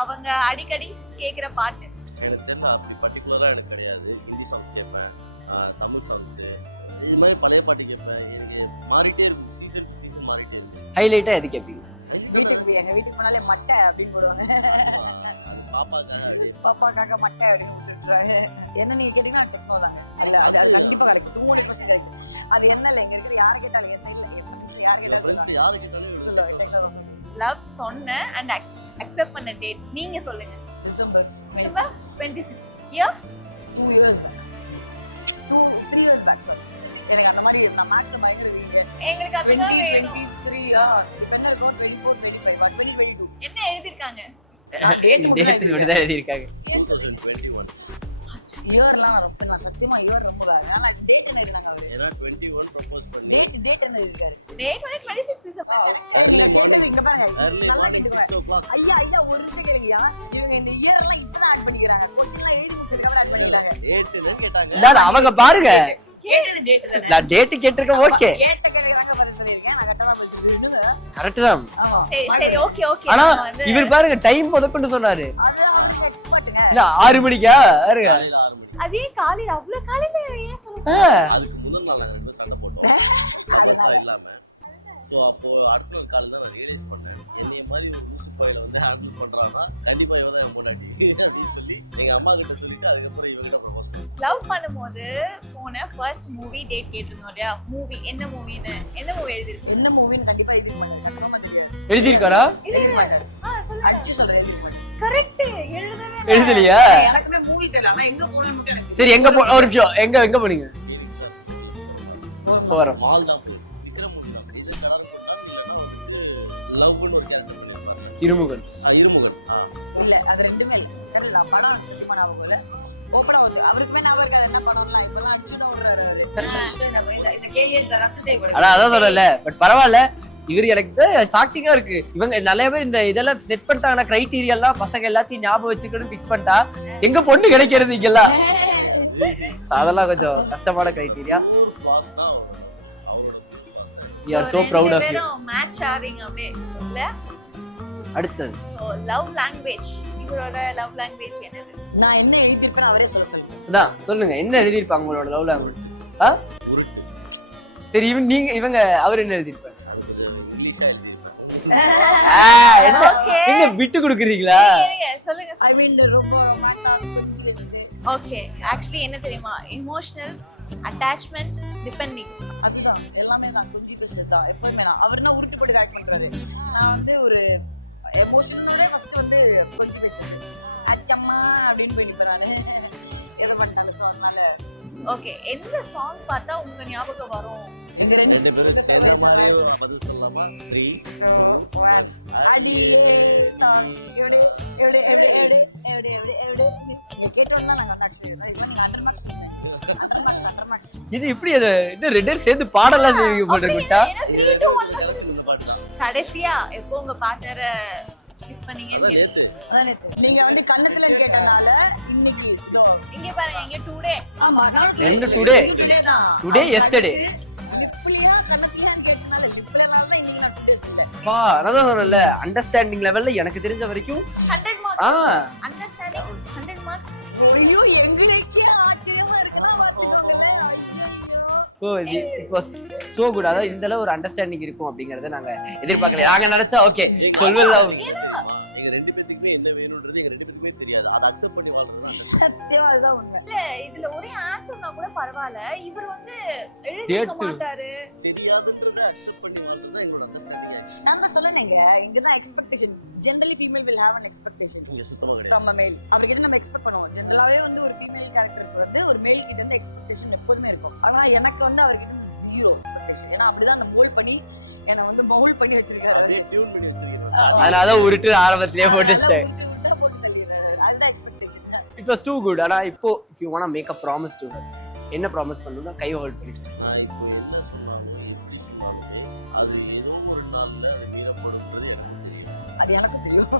அவங்க அடிக்கடி கேக்குற பாட்டு எனக்கு தெரியல, அப்படி பர்டிகுலரா எனக்கு கிடையாது. ஹிந்தி சாங்ஸ் கேட்பேன், தமிழ் சாங்ஸ், இது மாதிரி பழைய பாட்டு கேட்பேன். எனக்கு மாறிட்டே இருக்கும், சீசன் சீசன் மாறிட்டே இருக்கும். ஹைலைட்டா எது கேட்பீங்க? எங்க வீட்டுக்கு போனாலே மட்டை அப்படின்னு போடுவாங்க. பாப்பாக்காக மட்டை அப்படின்னு விட்டுறாங்க. என்ன நீங்க கேட்டீங்கன்னா டெக்னோ தாங்க. இல்ல அது கண்டிப்பா கரெக்ட், 200% கரெக்ட். அது என்ன இல்ல, இங்க இருக்கிற யாரை கேட்டாலும் என் சைடுல யாரை கேட்டாலும் லவ் சொன்ன அண்ட் அக்செப்ட் பண்ண டேட் நீங்க சொல்லுங்க. December 26 year 2 years back 3 years back sir. எனக்கு அந்த மாதிரி நான் மேட்ச்ல மைண்ட்ல இருக்கீங்க. எங்களுக்கு அதுதான் வேணும். 23 என்ன இருக்கும் 24 25 பட் 2022 என்ன எழுதி இருக்காங்க? டேட் மட்டும் தான் எழுதி இருக்காங்க. 2021 இயர்லாம் நான் சத்தியமா இயர் ரொம்ப வேற. நான் டேட் என்ன எழுதினாங்க? ஏனா 21 ப்ரோபோஸ் பண்ணி டேட் என்ன எழுதிருக்காரு? Date 26 December. இல்ல டேட் இங்க பாருங்க. நல்லா கேட்டுங்க. ஐயா ஒரு நிமிஷம் கேளுங்கயா. இவங்க இந்த இயர் எல்லாம் இத்தனை ஆட் பண்ணிக்கறாங்க. கோச்சிங்லாம் எழுதி முடிச்சதுக்கு ஆட் பண்ணிக்கறாங்க. டேட்னு கேட்டாங்க. இல்ல அவங்க பாருங்க. கேட்டது டேட் தானே. நான் டேட் கேட்டிருக்கேன். ஓகே. கேட்ட கேக்குறாங்க பாருங்க சொல்லிருக்கேன். நான் கரெக்ட்டா தான் சொல்லிருக்கேன். கரெக்ட் தான். சரி ஓகே. ஆனா இவர் பாருங்க டைம் முதற்கொண்டு சொன்னாரு. அது அவருக்கு எக்ஸ்பர்ட்ங்க. இல்ல 6 மணிக்கா? பாருங்க. அதே காலையில அவ்ளோ காலையில ஏன் சொல்றீங்க? அதுக்கு முதல் நாள் வந்து சண்டை போட்டோம். அதனால இல்லாம சோ அப்போ அடுத்த நாள் காலையில நான் ரியலைஸ் பண்ணேன், என்னைய மாதிரி ஒரு லூஸ் பாயில வந்து ஹேண்டில் பண்றானா கண்டிப்பா இவன் தான் போடாட்டி அப்படின்னு சொல்லி எங்க அம்மா கிட்ட சொல்லிட்டு அதுக்கப்புறம் இவங்கிட்ட ப்ரோபோஸ். லவ் பண்ணும்போது போன ஃபர்ஸ்ட் மூவி டேட் கேட்டிருந்தோம் இல்லையா? மூவி என்ன மூவின்னு என்ன மூவி எழுதிருக்கு? என்ன மூவின்னு கண்டிப்பா எழுதி மாட்டேன். கன்ஃபார்மா தெரியாது. எழுதி இருக்காரா? இல்ல சொல்லுங்க. அடிச்சு சொல்ல எழுதி மாட்டேன். கரெக்ட். எழுதவே எழுதலையா? எனக்குமே மூவி தெரியல. ஆனா எங்க போறேன்னு மட்டும் எனக்கு சரி எங்க ஒரு நிமிஷம் எங்க போனீங்க? போறோம். மால் தான் விக்ரமுகன் அப்படி இல்ல கடான்னு சொன்னா இல்லனா வந்து லவ்னு ஒரு கேரக்டர் பண்ணிருப்பாங்க. இருமுகன். இருமுகன். இல்ல அது ரெண்டுமே இல்ல. நான் பணம் சுத்தமா ஞாபகம் இல்ல. ஓபனா வந்து அவருக்குமே ஞாபகம் இருக்காது என்ன பணம்லாம். இப்பெல்லாம் அடிச்சு தான் விடுறாரு அவரு. இந்த கேள்வியை ரத்து செய்யப்படுது. அதான் சொல்லல. பட் பரவாயில்ல. இவர் எனக்கு ஷாக்கிங்கா இருக்கு. இவங்க நிறைய பேர் இந்த இதெல்லாம் செட் பண்ணிட்டாங்கன்னா கிரைட்டீரியா எல்லாம் பசங்க எல்லாத்தையும் ஞாபகம் வச்சுக்கணும் பிக்ஸ் பண்ணிட்டா எங்க பொண்ணு கிடைக்கிறது இங்கெல்லாம். அதெல்லாம் கொஞ்சம் கஷ்டமான criteria. We are so proud of you. Match ஆறீங்க அப்படியே இல்ல? அடுத்து சோ லவ் லாங்குவேஜ். இவரோட லவ் லாங்குவேஜ் என்னது? நான் என்ன எழுதிருக்கேன் அவரே சொல்லுங்க. அதான் சொல்லுங்க என்ன எழுதி இருப்பாங்க உங்களோட லவ் லாங்குவேஜ்? சரி இவங்க அவர் என்ன எழுதி இருப்பாங்க? என்ன விட்டு கொடுக்குறீங்களா? சொல்லுங்க. ஐ மீன் ரொம்ப ரொமான்டிக். ஓகே ஆக்சுவலி என்ன தெரியுமா? எமோஷனல் அட்டாச்மெண்ட் டிபெண்டிங் அதுதான் எல்லாமே தான். கொஞ்சி பேசுறது தான் எப்பவுமே. நான் அவர்னா உருட்டு போட்டு கரெக்ட் பண்றாரு. நான் வந்து ஒரு எமோஷனலே ஃபர்ஸ்ட் வந்து கொஞ்சி பேசுறது அச்சம்மா அப்படின்னு போய் நிப்பேன் நானு. எதை பண்ணாலும். ஸோ அதனால ஓகே எந்த சாங் பார்த்தா உங்க ஞாபகம் வரும்? எங்க ரெண்டு பேரும் சேர்ந்த மாதிரி பதில் சொல்லலாமா? 3 2 1 அடியே சாங் எவடே எவடே எவடே எவடே எவடே எவடே எவடே நீங்க கேட்டோம்னா நாங்க வந்து ஆக்சுவலி இப்போ நீங்க 100 மார்க்ஸ் இது இப்படி அது இது ரெண்டர் சேர்ந்து பாடலாம் செய்வீங்க போட்டுட்டா. 3 2 1 கடைசியா எப்போ உங்க பார்ட்னரை கிஸ் பண்ணீங்கன்னு கேட்டு அதான் நீங்க வந்து கண்ணத்துல கேட்டனால இன்னைக்கு இதோ இங்க பாருங்க. இங்க டுடே. ஆமா ரெண்டு டுடே தான். டுடே எஸ்டர்டே லிப்லியா கண்ணத்தியான்னு கேட்டனால லிப்ரலால தான் இன்னும் நான் 2 days இல்ல. பா நான் தான் சொன்னேன்ல அண்டர்ஸ்டாண்டிங் லெவல்ல எனக்கு தெரிஞ்ச வரைக்கும் 100 ஆ மார்க்ஸ் அண்டர்ஸ்டாண்டிங் 100 மார்க்ஸ். ஐயோ எங்களுக்கே ஆச்சரியமா இருக்குன்னா பாத்துக்கோங்களே. ஐயோ. So it was so good. அதாவது இந்த அளவு ஒரு அண்டர்ஸ்டாண்டிங் இருக்கும் அப்படிங்கறத நாங்க எதிர்பார்க்கல. நாங்க நினைச்சா ஓகே சொல்வெல்லாம் எங்க 2 பேத்துக்குமே என்ன வேணும்ன்றது எங்க 2 பேத்துக்குமே தெரியாது. அதை அக்செப்ட் பண்ணி வாழ்றது சத்தியமா அதுதான் உண்மை. இல்ல இதுல ஒரே ஆன்சர்னா கூட பரவாயில்ல. இவர் வந்து எழுதிக்க மாட்டாரு. தெரியாதுன்றதை அக்செப்ட் பண்ணி வாழ்றது தான் எங்களோட அண்டர்ஸ்டாண்டிங். நான் தான் சொல்லலைங்க, இங்கதான் expectation. Generally female will have an expectation இங்க சுத்தமா கிடையாது. from a male. அவர்கிட்ட நம்ம எக்ஸ்பெக்ட் பண்ணுவோம். ஜெனரலாவே வந்து ஒரு ஃபீமேல் கேரக்டருக்கு வந்து ஒரு மேல் கிட்ட இருந்து எக்ஸ்பெக்டேஷன் எப்போதுமே இருக்கும். ஆனா எனக்கு வந்து அவர்கிட்ட ஜீரோ எக்ஸ்பெக்டேஷன். ஏன்னா அப்படிதான் அந்த மோல்ட் பண்ணி என்ன வந்து மவுல் பண்ணி வச்சிருக்காரு. அதே டியூன் பண்ணி வச்சிருக்கீங்க. அதனால உருட்டு ஆரம்பத்திலேயே போட்டுட்டேன். போட்டு தள்ளிடுறாரு. அதுதான் expectation. It was too good. ஆனா இப்போ if you want to make a promise to her என்ன ப்ராமிஸ் பண்ணனும்னா கை ஹோல்ட் பண்ணி சொல்லு. நான் இப்போ என்ன சொன்னாலும் எப்படி சொன்னாலும் அது ஏதோ ஒரு நாள்ல அது மீறப்படுன்றது எனக்கு தெரியும். அது எனக்கு தெரியும்.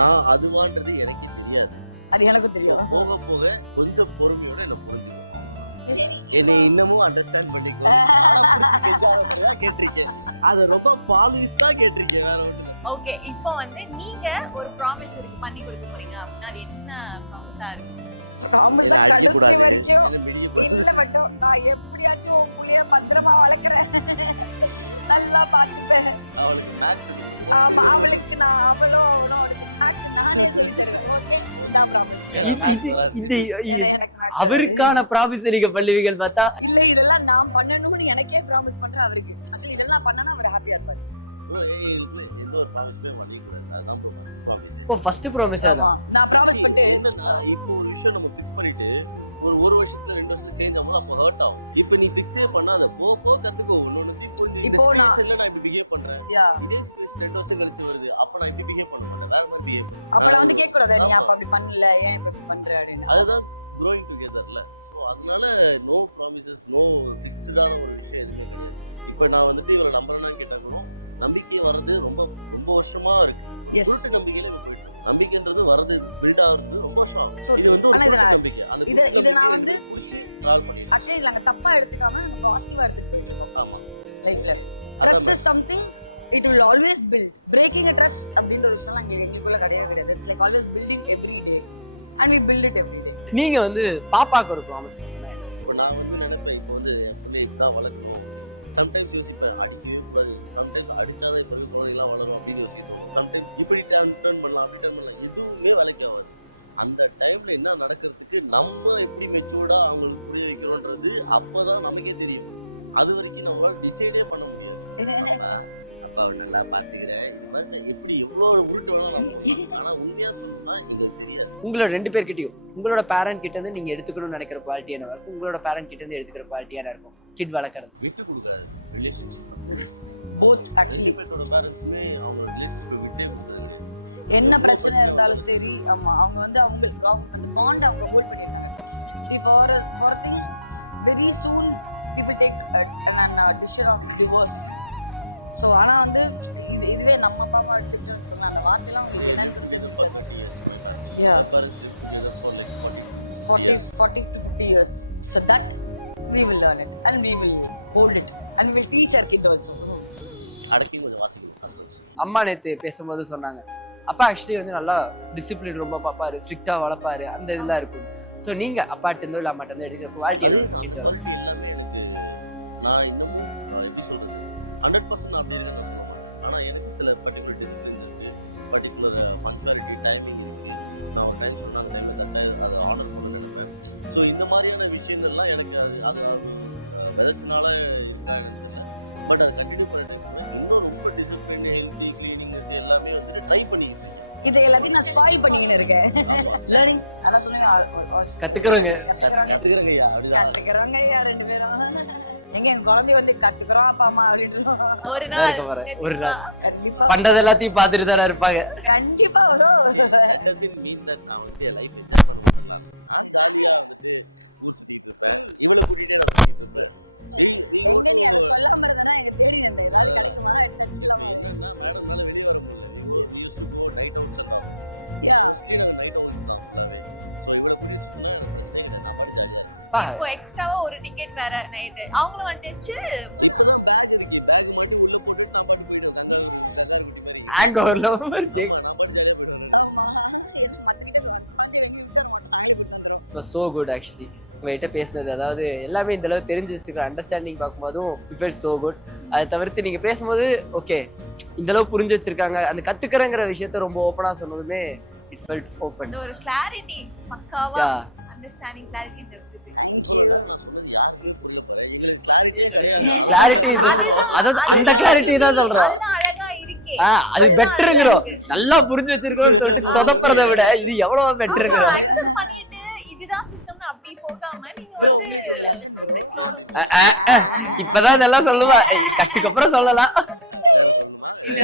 நான் அதுவான்றது எனக்கு தெரியாது. அது எனக்கு தெரியும். போக போக கொஞ்சம் பொறுமையோட என்ன புரிஞ்சுக்கணும். என்னை இன்னமும் அண்டர்ஸ்டாண்ட் பண்ணிக்கலாம் கேட்டிருக்கேன். அதை ரொம்ப பாலிஷ்டா கேட்டிருக்கேன். வேற ஓகே இப்போ வந்து நீங்க ஒரு ப்ராமிஸ் இருக்கு பண்ணி கொடுக்க போறீங்க அப்படின்னா அது என்ன ப்ராமிஸா இருக்கும்? ப்ராமிஸ் தான் கடைசி வரைக்கும் இல்ல மட்டும் நான் எப்படியாச்சும் உன் புள்ளைய பத்திரமா வளர்க்குறேன், நல்லா பார்த்துப்பேன். ஆமா அவளுக்கு நான் அவளோட நானே சொல்லிட்டேன். ஓகே நான் அவருக்கான ப்ராமிஸ் நீங்க பண்ணுவீங்கன்னு பார்த்தா இல்ல இதெல்லாம் நான் பண்ணணும்னு எனக்கே ப்ராமிஸ் பண்றேன் அவருக்கு. ஆக்சுவலி இதெல்லாம் பண்ணனா அவர் ஹாப்பியா இருப்பாரு. எந்த ஒரு ப்ராமிஸ்மே பண்ணிக்கூடாது. அதுதான் ஃபர்ஸ்ட் ப்ராமிஸ். இப்போ ஃபர்ஸ்ட் ப்ராமிஸ் அதான். நான் ப்ராமிஸ் பண்ணிட்டேன். என்னன்னா இப்போ ஒரு விஷயம் நம்ம ஃபிக்ஸ் பண்ணிட்டு ஒரு வருஷத்துல 2 வருஷத்துல சேஞ்ச் ஆகும். அப்போ ஹர்ட் ஆகும். இப்போ நீ ஃபிக்ஸே பண்ணாத போக கத்துக்கோ. இப்போ நான் இப்படி பிஹேவ் பண்றேன். இதே சிச்சுவேஷன் 2 வருஷம் கழிச்சு வருது. அப்ப நான் இப்படி பிஹேவ் பண்ண மாட்டேன். வேற மாதிரி பிஹேவ். அப்ப நான் வந்து கேட்க கூடாது நீ அப்ப அப்படி பண்ணல ஏன் இப்படி பண்ற அப்படின்னு. அதுதான் growing togetherல. சோ அதனால நோ ப்ராமிசஸ் நோ ஃபிக்ஸ்டான ஒரு விஷயம். இப்போ நான் வந்துட்டு இவரை நம்பறேன்னா கேட்டாலும் நம்பிக்கை வரது ரொம்ப ரொம்ப வருஷமா இருக்கு. உருட்டு நம்பிக்கையில நம்பிக்கைன்றது வரது பில்ட் ஆகுறது ரொம்ப வருஷம் ஆகும். சோ இது வந்து ஒரு நம்பிக்கை. இத நான் வந்து ட்ரால் பண்ணி ஆக்சுவலி நாங்க தப்பா எடுத்துக்காம பாசிட்டிவா எடுத்துக்கிட்டோம். ஆமா லைஃப்ல trust is something it will always build. breaking a trust அப்படிங்கற ஒரு விஷயம் அங்க எங்களுக்குள்ள கிடையவே கிடையாது. It's like always building every day and we build it every day. நீங்க வந்து பாப்பாக்கு ஒரு ப்ராமிஸ் பண்ணுங்க. இப்போ நான் வந்து நினைப்பேன் இப்போ வந்து பிள்ளைக்கு தான் வளர்க்கணும். சம்டைம்ஸ் யோசிப்பேன் அடிக்கவே கூடாது. சம்டைம்ஸ் அடிச்சாதான் இப்போ குழந்தைங்களாம் வளரும் அப்படின்னு யோசிப்பேன். சம்டைம்ஸ் இப்படி டர்ன் பண்ணலாம் அப்படி டர்ன் பண்ணலாம் எதுவுமே வளர்க்க ஆகாது. அந்த டைம்ல என்ன நடக்கிறதுக்கு நம்ம எப்படி மெச்சூர்டா அவங்களுக்கு புரிய வைக்கணும்ன்றது அப்பதான் நமக்கே தெரியும். அது வரைக்கும் நம்ம டிசைடே பண்ண முடியாது. அப்ப அவன் நல்லா பாத்துக்கிறேன் எப்படி எவ்வளவு உருட்டு. ஆனா உண்மையா சொன்னா எங்களுக்கு தெரியாது. உங்களோட 2 பேர்கிட்டயும் உங்களோட பேரண்ட் கிட்ட இருந்து நீங்க எடுத்துக்கணும்னு நினைக்கிற குவாலிட்டி என்ன இருக்கும், உங்களோட பேரண்ட் கிட்ட இருந்து எடுத்துக்கிற குவாலிட்டி என்ன இருக்கும் கிட் வளர்க்கறது? விட்டு கொடுக்குறாரு ரிலேஷன்ஷிப். both actually பேட்டோட பேரண்ட்ஸ்மே அவங்க ரிலேஷன்ஷிப் விட்டே கொடுக்குறாங்க. என்ன பிரச்சனை இருந்தாலும் சரி. ஆமா அவங்க வந்து அவங்களுக்கு அந்த பாண்ட் அவங்க ஹோல்ட் பண்ணிருக்காங்க. see for a thing very soon people take an decision of divorce. so ஆனா வந்து இதுவே நம்ம அப்பா அம்மா எடுத்துக்கிட்டு வச்சுக்கோங்க அந்த வார்த்தைலாம் என்னன்னு yeah 40 to 50 years. so that we will learn it and we will hold it and we will teach our kid also. அடக்கி கொஞ்சம் வாசிக்கணும். அம்மா நேத்து பேசும்போது சொன்னாங்க அப்பா ஆக்சுவலி வந்து நல்லா டிசிப்ளின் ரொம்ப பார்ப்பாரு, ஸ்ட்ரிக்டா வளர்ப்பாரு, அந்த இதெல்லாம் இருக்கும். ஸோ நீங்க அப்பாட்ட இருந்தோ இல்லை அம்மாட்ட இருந்தோ எடுக்கிற குவாலிட்டி என்ன கிட்ட எல்லாமே எனக்கு நான் இன்னும் எப்படி சொல்றது 100% நான் அப்படி இருக்கேன். ஆனா எனக்கு சில பர்டிகுலர் டிசிப்ளின் இருக்கு. பர்டிகுலர் பங்க்சுவாலிட்டி டைமிங் நான் ஒரு டைம் அதை ஆனர் பண்ண நினைப்பேன். ஸோ இந்த மாதிரியான விஷயங்கள்லாம் எனக்கு அது விதச்சினால பட் அதை கண்டினியூ பண்ணிட்டு ரொம்ப ரொம்ப டிசிப்ளின் ஹெல்த்தி கிளீனிங்ஸ் எல்லாமே வந்து ட்ரை பண்ணிக்கிட்டு இதை எல்லாத்தையும் நான் ஸ்பாயில் பண்ணிக்கின்னு இருக்கேன். லேர்னிங் அதான் சொல்லுங்க கத்துக்கிறோங்க கத்துக்கிறேங்கய்யா. கத்துக்கிறவங்க யார் 2 பேரும் எங்க என் குழந்தைய வந்து கத்துக்கிறோம் அப்பா அம்மா அப்படின்னு ஒரு நாள் ஒரு நாள் கண்டிப்பா பண்றது எல்லாத்தையும் பார்த்துட்டு தானே இருப்பாங்க. கண்டிப்பா வரும். does it mean that நான் வந்து லைஃப் இப்போ எக்ஸ்ட்ராவா ஒரு டிக்கெட் வேற நைட் அவங்களும் வந்துச்சு ஹேங் ஓவர்ல மாதிரி சோ குட் ஆக்சுவலி உங்ககிட்ட பேசினது. அதாவது எல்லாமே இந்த அளவு தெரிஞ்சு வச்சுக்கிற அண்டர்ஸ்டாண்டிங் பார்க்கும்போதும் இட் ஃபெல்ட் சோ குட். அதை தவிர்த்து நீங்க பேசும்போது ஓகே இந்த அளவு புரிஞ்சு வச்சிருக்காங்க அந்த கத்துக்கிறங்கிற விஷயத்த ரொம்ப ஓப்பனா சொன்னதுமே இட் ஃபெல்ட் ஓப்பன். அந்த ஒரு கிளாரிட்டி பக்காவா அண்டர்ஸ்டாண்டிங் கிளாரிட்டி இந்த கிளாரிட்டி அதாவது அந்த கிளாரிட்டி தான் சொல்றோம். அதுதான் அழகா இருக்கே. அது பெட்டருங்கிறோம். நல்லா புரிஞ்சு வச்சிருக்கோம்னு சொல்லிட்டு சொதப்படுறத விட இது எவ்வளவு பெட்டருங்கிறோம். அக்செப்ட் பண்ணிட்டு இதுதான் சிஸ்டம்னு அப்படி போகாம நீங்க வந்து இப்பதான் இதெல்லாம் சொல்லுவா கட்டுக்கப்புறம் சொல்லலாம்.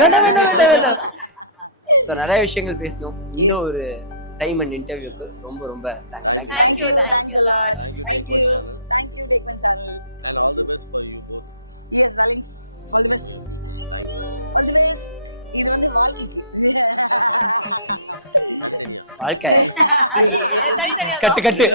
வேண்டாம் வேண்டாம் வேண்டாம் வேண்டாம். சோ நிறைய விஷயங்கள் பேசணும். இந்த ஒரு டைம் அண்ட் இன்டர்வியூக்கு ரொம்ப ரொம்ப thanks. Thank you thank you lot. Thank you. வாழ்க்கை தனித்தனியா கட்டு கட்டு